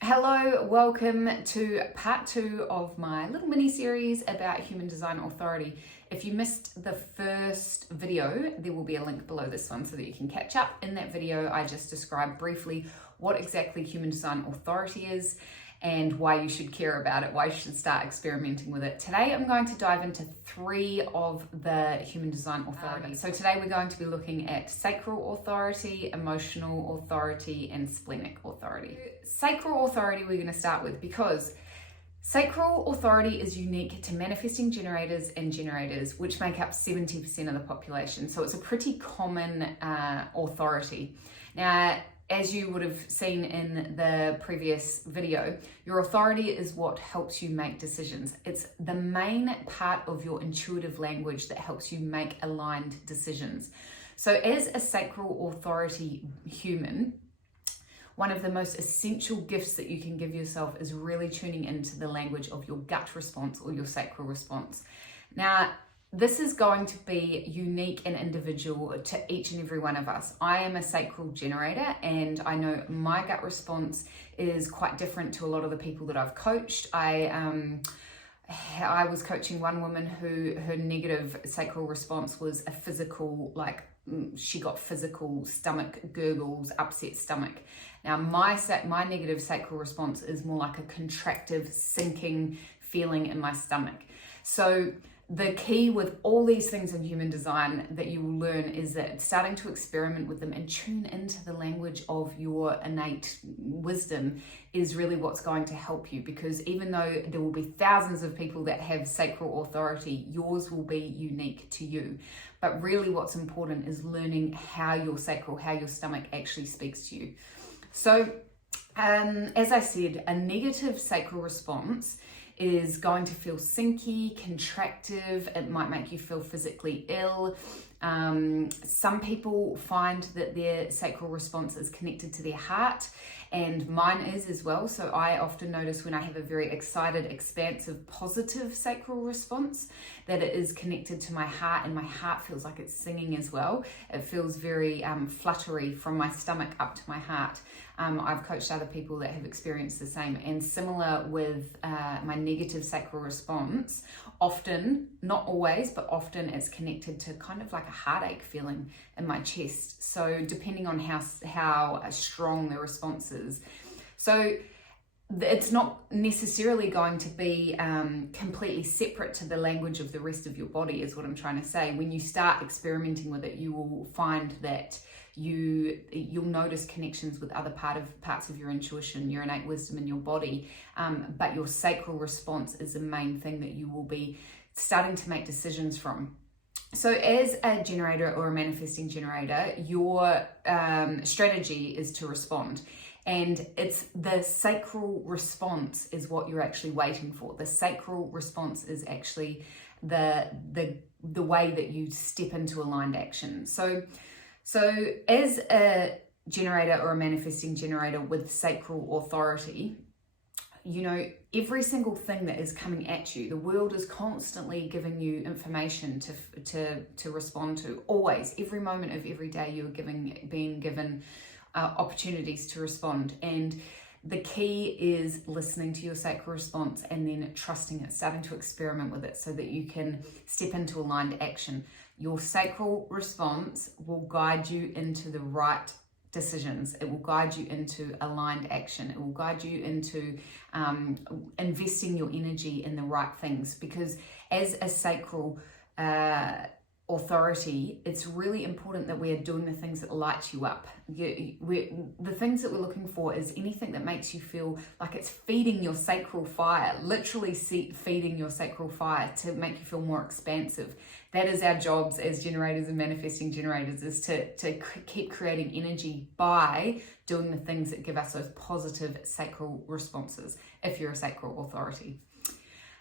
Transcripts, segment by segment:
Hello, welcome to part 2 of my little mini series about human design authority. If you missed the first video, there will be a link below this one so that you can catch up. In that video, I just described briefly what exactly human design authority is and why you should care about it, why you should start experimenting with it. Today, I'm going to dive into 3 of the human design authorities. So today we're going to be looking at sacral authority, emotional authority, and splenic authority. Sacral authority we're going to start with because sacral authority is unique to manifesting generators and generators, which make up 70% of the population. So it's a pretty common authority. Now, as you would have seen in the previous video, your authority is what helps you make decisions. It's the main part of your intuitive language that helps you make aligned decisions. So as a sacral authority human, one of the most essential gifts that you can give yourself is really tuning into the language of your gut response or your sacral response. Now, this is going to be unique and individual to each and every one of us. I am a sacral generator, and I know my gut response is quite different to a lot of the people that I've coached. I was coaching one woman who her negative sacral response was a physical, she got physical stomach gurgles, upset stomach. Now my negative sacral response is more like a contractive, sinking feeling in my stomach. So the key with all these things in human design that you will learn is that starting to experiment with them and tune into the language of your innate wisdom is really what's going to help you, because even though there will be thousands of people that have sacral authority, yours will be unique to you. But really what's important is learning how your stomach actually speaks to you. So as I said, a negative sacral response is going to feel sinky, contractive. It might make you feel physically ill. Some people find that their sacral response is connected to their heart, and mine is as well. So I often notice when I have a very excited, expansive, positive sacral response that it is connected to my heart, and my heart feels like it's singing as well. It feels very fluttery from my stomach up to my heart. I've coached other people that have experienced the same, and similar with my negative sacral response. Often, not always, but often it's connected to kind of like a heartache feeling in my chest. So depending on how strong the response is. So it's not necessarily going to be completely separate to the language of the rest of your body, is what I'm trying to say. When you start experimenting with it, you will find that you'll notice connections with other parts of your intuition, your innate wisdom in your body, but your sacral response is the main thing that you will be starting to make decisions from. So as a generator or a manifesting generator, your strategy is to respond. And it's the sacral response is what you're actually waiting for. The sacral response is actually the way that you step into aligned action. So as a generator or a manifesting generator with sacral authority, you know, every single thing that is coming at you, the world is constantly giving you information to respond to. Always, every moment of every day, you're being given opportunities to respond. And the key is listening to your sacral response and then trusting it, starting to experiment with it so that you can step into aligned action. Your sacral response will guide you into the right decisions. It will guide you into aligned action. It will guide you into investing your energy in the right things, because as a sacral authority, it's really important that we are doing the things that light you up. The things that we're looking for is anything that makes you feel like it's feeding your sacral fire, literally feeding your sacral fire to make you feel more expansive. That is our jobs as generators and manifesting generators, is to keep creating energy by doing the things that give us those positive sacral responses, if you're a sacral authority.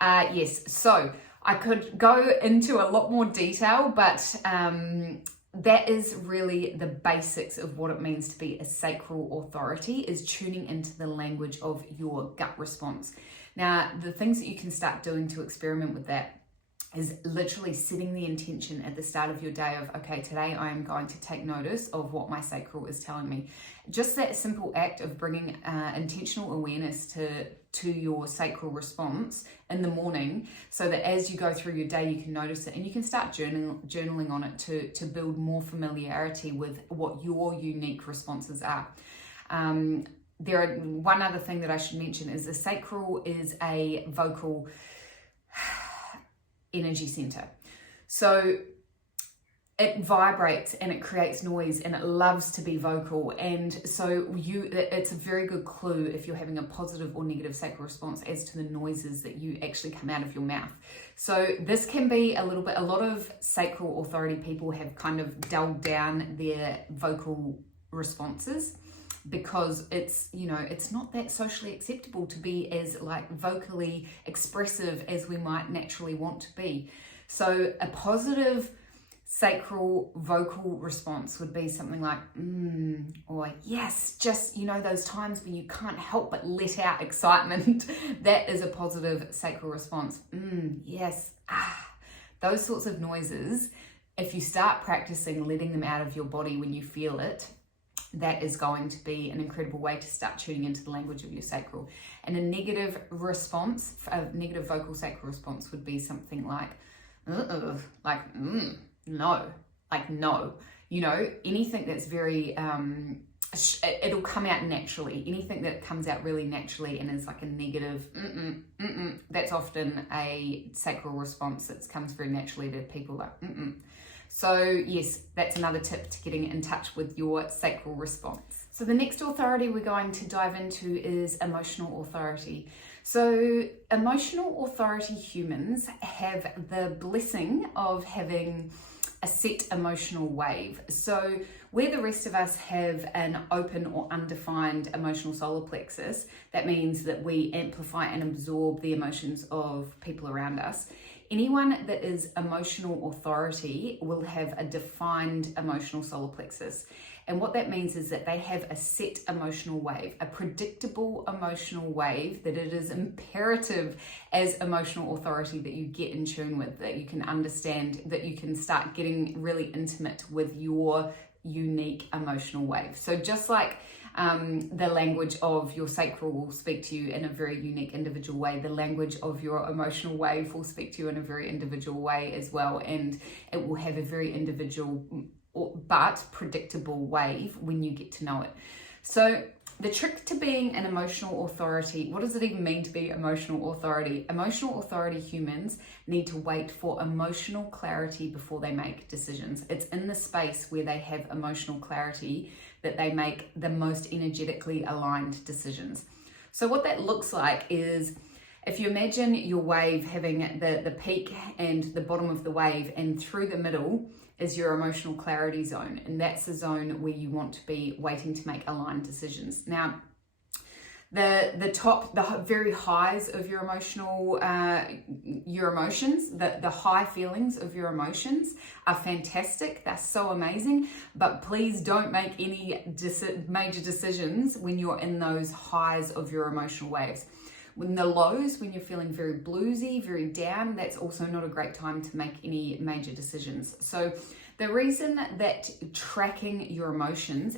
Yes, so I could go into a lot more detail, but that is really the basics of what it means to be a sacral authority, is tuning into the language of your gut response. Now, the things that you can start doing to experiment with that is literally setting the intention at the start of your day of, okay, today I am going to take notice of what my sacral is telling me. Just that simple act of bringing intentional awareness to your sacral response in the morning, so that as you go through your day, you can notice it and you can start journaling on it to build more familiarity with what your unique responses are. One other thing that I should mention is the sacral is a vocal energy center. So it vibrates and it creates noise and it loves to be vocal. And so it's a very good clue if you're having a positive or negative sacral response as to the noises that you actually come out of your mouth. So this can be a lot of sacral authority people have kind of dulled down their vocal responses, because it's not that socially acceptable to be as like vocally expressive as we might naturally want to be. So a positive sacral vocal response would be something like or yes, just those times when you can't help but let out excitement. That is a positive sacral response. Yes, those sorts of noises, if you start practicing letting them out of your body when you feel it, that is going to be an incredible way to start tuning into the language of your sacral. And a negative response, a negative vocal sacral response would be something like, no, like no. Anything that's very, it'll come out naturally. Anything that comes out really naturally and is like a negative, that's often a sacral response that comes very naturally to people, like So yes, that's another tip to getting in touch with your sacral response. So the next authority we're going to dive into is emotional authority. So emotional authority humans have the blessing of having a set emotional wave. So where the rest of us have an open or undefined emotional solar plexus, that means that we amplify and absorb the emotions of people around us. Anyone that is emotional authority will have a defined emotional solar plexus. And what that means is that they have a set emotional wave, a predictable emotional wave that it is imperative as emotional authority that you get in tune with, that you can understand, that you can start getting really intimate with your unique emotional wave. So just like the language of your sacral will speak to you in a very unique individual way, the language of your emotional wave will speak to you in a very individual way as well, and it will have a very individual but predictable wave when you get to know it. So the trick to being an emotional authority, what does it even mean to be emotional authority? Emotional authority humans need to wait for emotional clarity before they make decisions. It's in the space where they have emotional clarity that they make the most energetically aligned decisions. So what that looks like is, if you imagine your wave having the peak and the bottom of the wave, and through the middle is your emotional clarity zone, and that's the zone where you want to be waiting to make aligned decisions. Now, the very highs of your emotions, the high feelings of your emotions are fantastic. They're so amazing, but please don't make any major decisions when you're in those highs of your emotional waves. When the lows, when you're feeling very bluesy, very down, that's also not a great time to make any major decisions. So the reason that tracking your emotions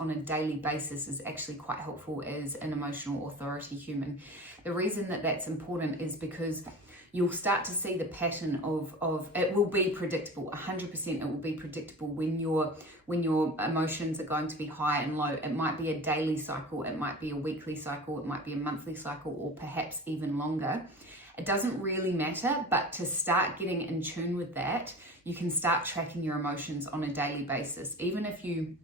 on a daily basis is actually quite helpful as an emotional authority human. The reason that that's important is because you'll start to see the pattern of it will be predictable. 100% it will be predictable when your emotions are going to be high and low. It might be a daily cycle, it might be a weekly cycle, it might be a monthly cycle, or perhaps even longer. It doesn't really matter, but to start getting in tune with that, you can start tracking your emotions on a daily basis. Even if you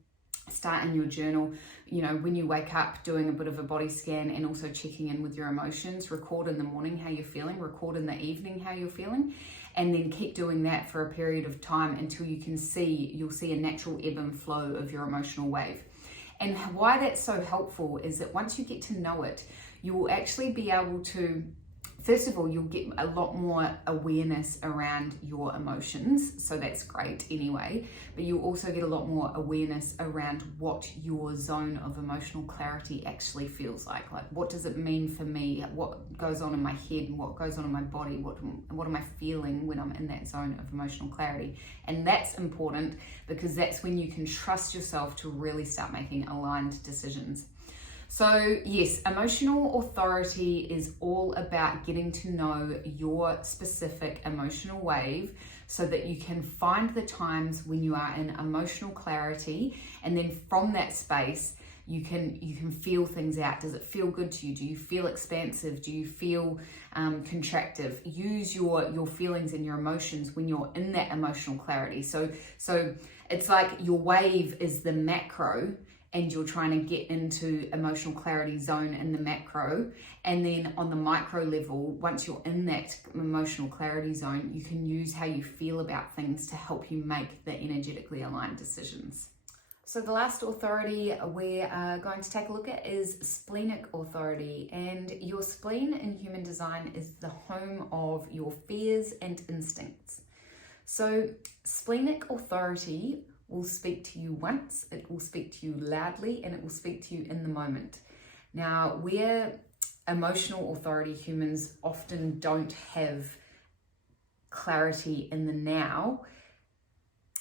start in your journal, when you wake up, doing a bit of a body scan and also checking in with your emotions, record in the morning how you're feeling, record in the evening how you're feeling, and then keep doing that for a period of time until you'll see a natural ebb and flow of your emotional wave. And why that's so helpful is that once you get to know it, you will actually be able to First of all, you'll get a lot more awareness around your emotions, so that's great anyway, but you'll also get a lot more awareness around what your zone of emotional clarity actually feels like what does it mean for me, what goes on in my head and what goes on in my body, what am I feeling when I'm in that zone of emotional clarity. And that's important because that's when you can trust yourself to really start making aligned decisions. So yes, emotional authority is all about getting to know your specific emotional wave so that you can find the times when you are in emotional clarity, and then from that space you can feel things out. Does it feel good to you? Do you feel expansive? Do you feel contractive? Use your feelings and your emotions when you're in that emotional clarity. So it's like your wave is the macro, and you're trying to get into emotional clarity zone in the macro, and then on the micro level, once you're in that emotional clarity zone, you can use how you feel about things to help you make the energetically aligned decisions. So the last authority we are going to take a look at is Splenic Authority, and your spleen in human design is the home of your fears and instincts. So Splenic Authority will speak to you once, it will speak to you loudly, and it will speak to you in the moment. Now, where emotional authority humans often don't have clarity in the now,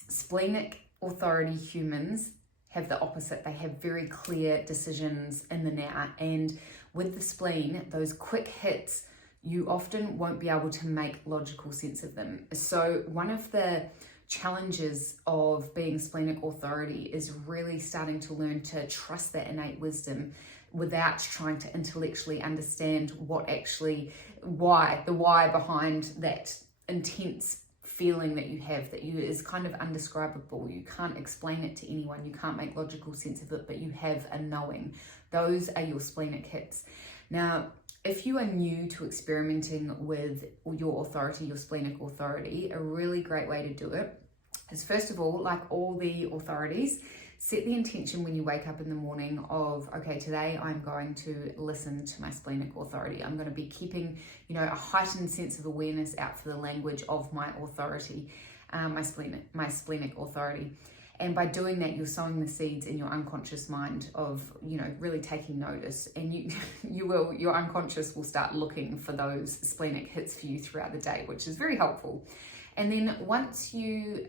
splenic authority humans have the opposite. They have very clear decisions in the now, and with the spleen, those quick hits, you often won't be able to make logical sense of them. So one of the challenges of being splenic authority is really starting to learn to trust that innate wisdom without trying to intellectually understand the why behind that intense feeling that you have, that you is kind of undescribable. You can't explain it to anyone, you can't make logical sense of it, but you have a knowing. Those are your splenic hits. Now, if you are new to experimenting with your authority, your splenic authority, a really great way to do it is, first of all, like all the authorities, set the intention when you wake up in the morning of, okay, today I'm going to listen to my splenic authority. I'm going to be keeping, a heightened sense of awareness out for the language of my authority, my splenic authority. And by doing that, you're sowing the seeds in your unconscious mind of, really taking notice. And your unconscious will start looking for those splenic hits for you throughout the day, which is very helpful. And then once you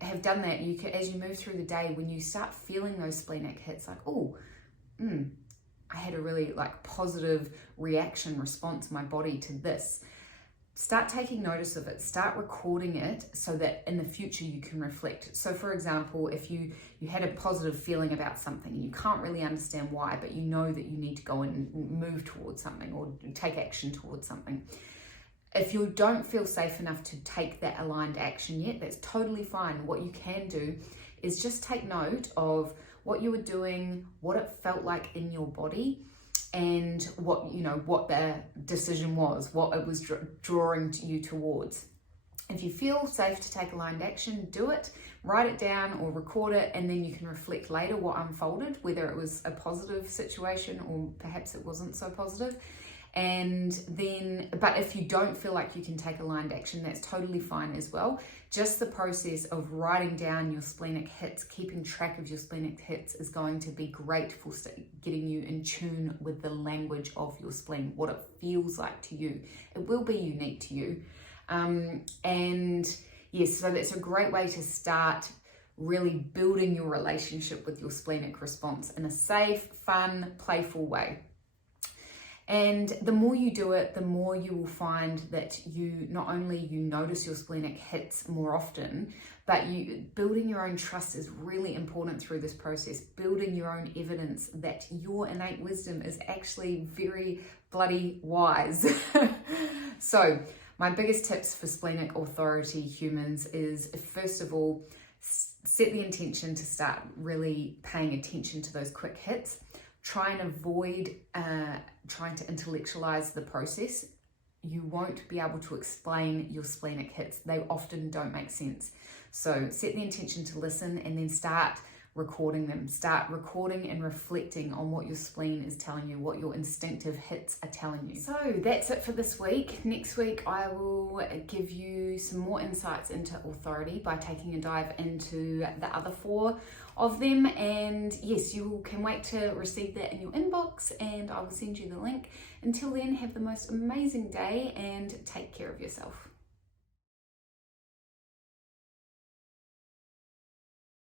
have done that, you can, as you move through the day, when you start feeling those splenic hits, like, I had a really positive response in my body to this. Start taking notice of it, start recording it so that in the future you can reflect. So for example, if you had a positive feeling about something and you can't really understand why, but you know that you need to go and move towards something or take action towards something. If you don't feel safe enough to take that aligned action yet, that's totally fine. What you can do is just take note of what you were doing, what it felt like in your body, and what the decision was, what it was drawing you towards. If you feel safe to take aligned action, do it, write it down or record it, and then you can reflect later what unfolded, whether it was a positive situation or perhaps it wasn't so positive. And then, but if you don't feel like you can take aligned action, that's totally fine as well. Just the process of writing down your splenic hits, keeping track of your splenic hits, is going to be great for getting you in tune with the language of your spleen, what it feels like to you. It will be unique to you. And yes, so that's a great way to start really building your relationship with your splenic response in a safe, fun, playful way. And the more you do it, the more you will find that you notice your splenic hits more often, but building your own trust is really important through this process. Building your own evidence that your innate wisdom is actually very bloody wise. So my biggest tips for splenic authority humans is, first of all, set the intention to start really paying attention to those quick hits. Try and avoid trying to intellectualize the process. You won't be able to explain your splenic hits. They often don't make sense. So set the intention to listen and then start recording them. Start recording and reflecting on what your spleen is telling you, what your instinctive hits are telling you. So that's it for this week. Next week I will give you some more insights into authority by taking a dive into the other 4 of them, and yes, you can wait to receive that in your inbox, and I will send you the link. Until then, have the most amazing day and take care of yourself.